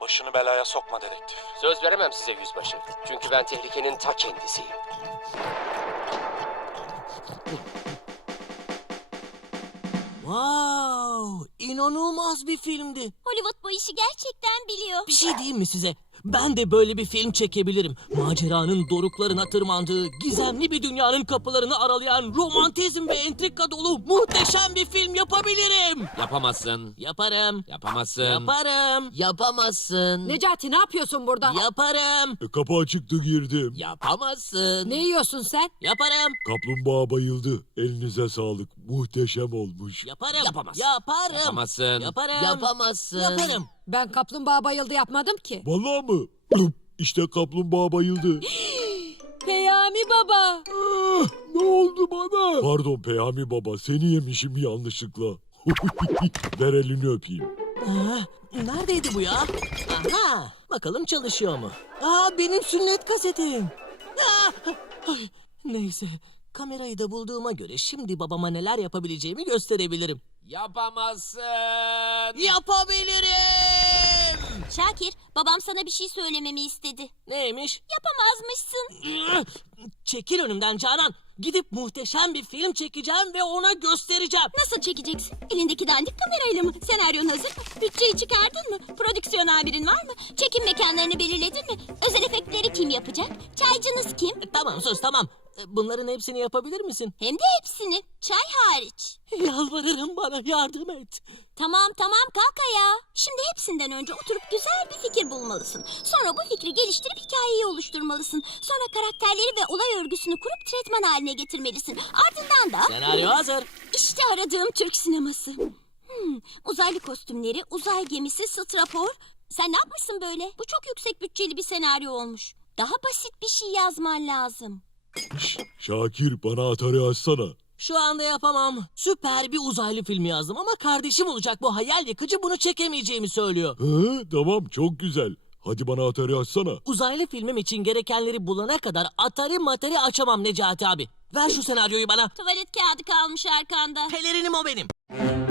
Başını belaya sokma dedektif. Söz veremem size yüzbaşı. Çünkü ben tehlikenin ta kendisiyim. wow! inanılmaz bir filmdi. Hollywood bu işi gerçekten biliyor. Bir şey diyeyim mi size? Ben de böyle bir film çekebilirim. Maceranın doruklarına tırmandığı, gizemli bir dünyanın kapılarını aralayan romantizm ve entrika dolu muhteşem bir film yapabilirim. Yapamazsın. Yaparım. Yapamazsın. Yaparım. Yapamazsın. Necati ne yapıyorsun burada? Yaparım. E, kapı açıktı girdim. Yapamazsın. Ne yiyorsun sen? Yaparım. Kaplumbağa bayıldı. Elinize sağlık. Muhteşem olmuş. Yaparım. Yapamazsın. Yaparım. Yapamazsın. Yapamazsın. Yapamazsın. Yapamazsın. Yaparım. Yapamazsın. Yaparım. Ben kaplumbağa bayıldı yapmadım ki. Vallahi mı? İşte kaplumbağa bayıldı. Hii, Peyami baba. Ah, ne oldu bana? Pardon Peyami baba seni yemişim yanlışlıkla. Ver elini öpeyim. Aa, neredeydi bu ya? Aha, bakalım çalışıyor mu? Aa, benim sünnet kasetim. Aa, hay, neyse kamerayı da bulduğuma göre şimdi babama neler yapabileceğimi gösterebilirim. Yapamazsın. Yapabilirim. Şakir, babam sana bir şey söylememi istedi. Neymiş? Yapamazmışsın. Çekil önümden Canan. Gidip muhteşem bir film çekeceğim ve ona göstereceğim. Nasıl çekeceksin? Elindeki dandik kamerayla mı? Senaryon hazır mı? Bütçeyi çıkardın mı? Prodüksiyon abinin var mı? Çekim mekanlarını belirledin mi? Özel efektleri kim yapacak? Çaycınız kim? E, tamam sus tamam bunların hepsini yapabilir misin? Hem de hepsini. Çay hariç. Yalvarırım bana yardım et. Tamam tamam kalk ayağa. Şimdi hepsinden önce oturup güzel bir fikir bulmalısın. Sonra bu fikri geliştirip hikayeyi oluşturmalısın. Sonra karakterleri ve olay örgüsünü kurup tretman haline getirmelisin. Ardından da... Senaryo evet. hazır. İşte aradığım Türk sineması. Hmm, uzaylı kostümleri, uzay gemisi, strapor. Sen ne yapmışsın böyle? Bu çok yüksek bütçeli bir senaryo olmuş. Daha basit bir şey yazman lazım. Şakir bana Atari açsana. Şu anda yapamam. Süper bir uzaylı filmi yazdım ama kardeşim olacak bu hayal yıkıcı bunu çekemeyeceğimi söylüyor. Hı, tamam çok güzel. Hadi bana Atari açsana. Uzaylı filmim için gerekenleri bulana kadar Atari materi açamam Necati abi. Ver şu senaryoyu bana. Tuvalet kağıdı kalmış arkanda. Pelerinim o benim. Hmm.